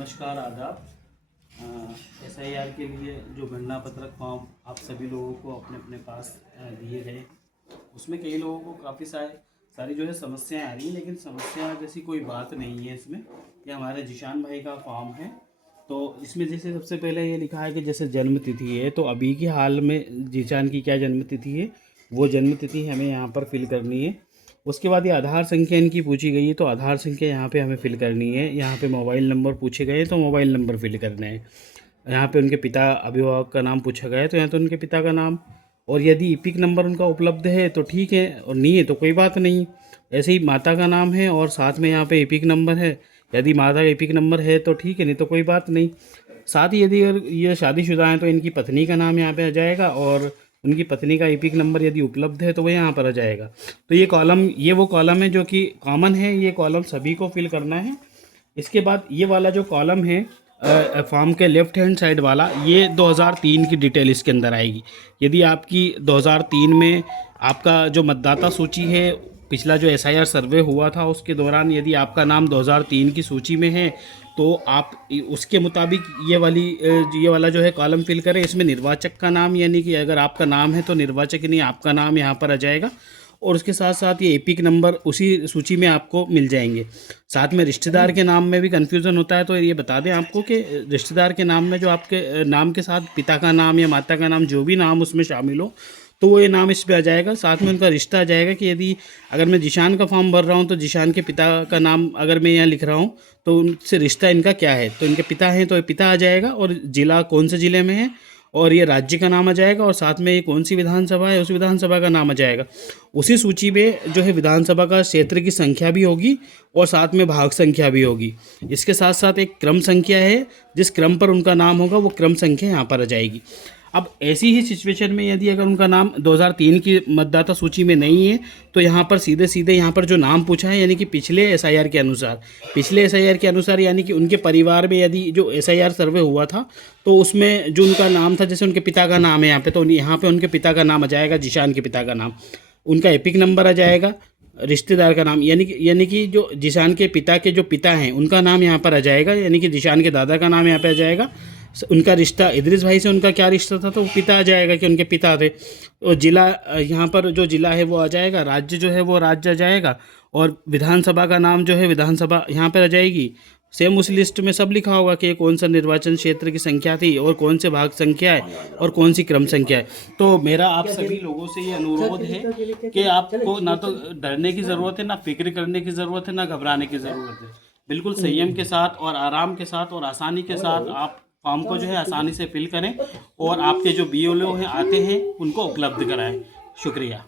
नमस्कार, आदाब। SIR के लिए जो गणना पत्रक फॉर्म आप सभी लोगों को अपने अपने पास दिए गए, उसमें कई लोगों को काफ़ी सारी जो है समस्याएं आ रही हैं, लेकिन समस्या जैसी कोई बात नहीं है इसमें। ये हमारे जिशान भाई का फॉर्म है। तो इसमें जैसे सबसे पहले ये लिखा है कि जैसे जन्म तिथि है, तो अभी की हाल में जिशान की क्या जन्म तिथि है, वो जन्म तिथि हमें यहाँ पर फिल करनी है। उसके बाद ये आधार संख्या इनकी पूछी गई है, तो आधार संख्या यहाँ पे हमें फिल करनी है। यहाँ पे मोबाइल नंबर पूछे गए तो मोबाइल नंबर फिल करने हैं। यहाँ पे उनके पिता अभिभावक का नाम पूछा गया है, तो यहाँ तो उनके पिता का नाम, और यदि इपिक नंबर उनका उपलब्ध है तो ठीक है, और नहीं है तो कोई बात नहीं। ऐसे ही माता का नाम है और साथ में यहाँ पे इपिक नंबर है। यदि माता का इपिक नंबर है तो ठीक है, नहीं तो कोई बात नहीं। साथ ही यदि अगर ये शादीशुदा हैं तो इनकी पत्नी का नाम यहाँ पे आ जाएगा, और उनकी पत्नी का इपिक नंबर यदि उपलब्ध है तो वह यहाँ पर आ जाएगा। तो ये वो कॉलम है जो कि कॉमन है, ये कॉलम सभी को फिल करना है। इसके बाद ये वाला जो कॉलम है फॉर्म के लेफ्ट हैंड साइड वाला, ये 2003 की डिटेल इसके अंदर आएगी। यदि आपकी 2003 में आपका जो मतदाता सूची है, पिछला जो SIR सर्वे हुआ था उसके दौरान यदि आपका नाम 2003 की सूची में है, तो आप उसके मुताबिक ये वाला जो है कॉलम फिल करें। इसमें निर्वाचक का नाम, यानी कि अगर आपका नाम है तो निर्वाचक नहीं आपका नाम यहाँ पर आ जाएगा, और उसके साथ साथ ये एपिक नंबर उसी सूची में आपको मिल जाएंगे। साथ में रिश्तेदार के नाम में भी कन्फ्यूज़न होता है, तो ये बता दें आपको कि रिश्तेदार के नाम में जो आपके नाम के साथ पिता का नाम या माता का नाम, जो भी नाम उसमें शामिल हो, तो वो ये नाम इस पर आ जाएगा। साथ में उनका रिश्ता आ जाएगा कि यदि अगर मैं जिशान का फॉर्म भर रहा हूँ तो जिशान के पिता का नाम अगर मैं यहाँ लिख रहा हूँ तो उनसे रिश्ता इनका क्या है, तो इनके पिता हैं तो ये पिता आ जाएगा, और ज़िला कौन से ज़िले में है, और ये राज्य का नाम आ जाएगा, और साथ में ये कौन सी विधानसभा है उस विधानसभा का नाम आ जाएगा। उसी सूची में जो है विधानसभा का क्षेत्र की संख्या भी होगी और साथ में भाग संख्या भी होगी। इसके साथ साथ एक क्रम संख्या है, जिस क्रम पर उनका नाम होगा वो क्रम संख्या यहाँ पर आ जाएगी। अब ऐसी ही सिचुएशन में यदि अगर उनका नाम 2003 की मतदाता सूची में नहीं है, तो यहाँ पर सीधे सीधे यहाँ पर जो नाम पूछा है, यानी कि पिछले SIR के अनुसार यानी कि उनके परिवार में यदि जो SIR सर्वे हुआ था तो उसमें जो उनका नाम था, जैसे उनके पिता का नाम है यहाँ पे, तो यहाँ पे उनके पिता का नाम आ जाएगा, जिशान के पिता का नाम, उनका एपिक नंबर आ जाएगा, रिश्तेदार का नाम यानी कि जो जिशान के पिता के जो पिता हैं उनका नाम यहाँ पर आ जाएगा, यानी कि जिशान के दादा का नाम यहाँ पे आ जाएगा। उनका रिश्ता इदरीस भाई से उनका क्या रिश्ता था, तो वो पिता आ जाएगा कि उनके पिता थे। और ज़िला, यहाँ पर जो ज़िला है वो आ जाएगा, राज्य जो है वो राज्य आ जाएगा, और विधानसभा का नाम जो है विधानसभा यहाँ पर आ जाएगी। सेम उस लिस्ट में सब लिखा होगा कि कौन सा निर्वाचन क्षेत्र की संख्या थी और कौन से भाग संख्या है और कौन सी क्रम संख्या है। तो मेरा आप सभी लोगों से ये अनुरोध है कि आपको ना तो डरने की ज़रूरत है, ना फिक्र करने की ज़रूरत है, ना घबराने की ज़रूरत है। बिल्कुल संयम के साथ और आराम के साथ और आसानी के साथ आप फॉर्म को जो है आसानी से फिल करें, और आपके जो BLO हैं आते हैं उनको उपलब्ध कराएं। शुक्रिया।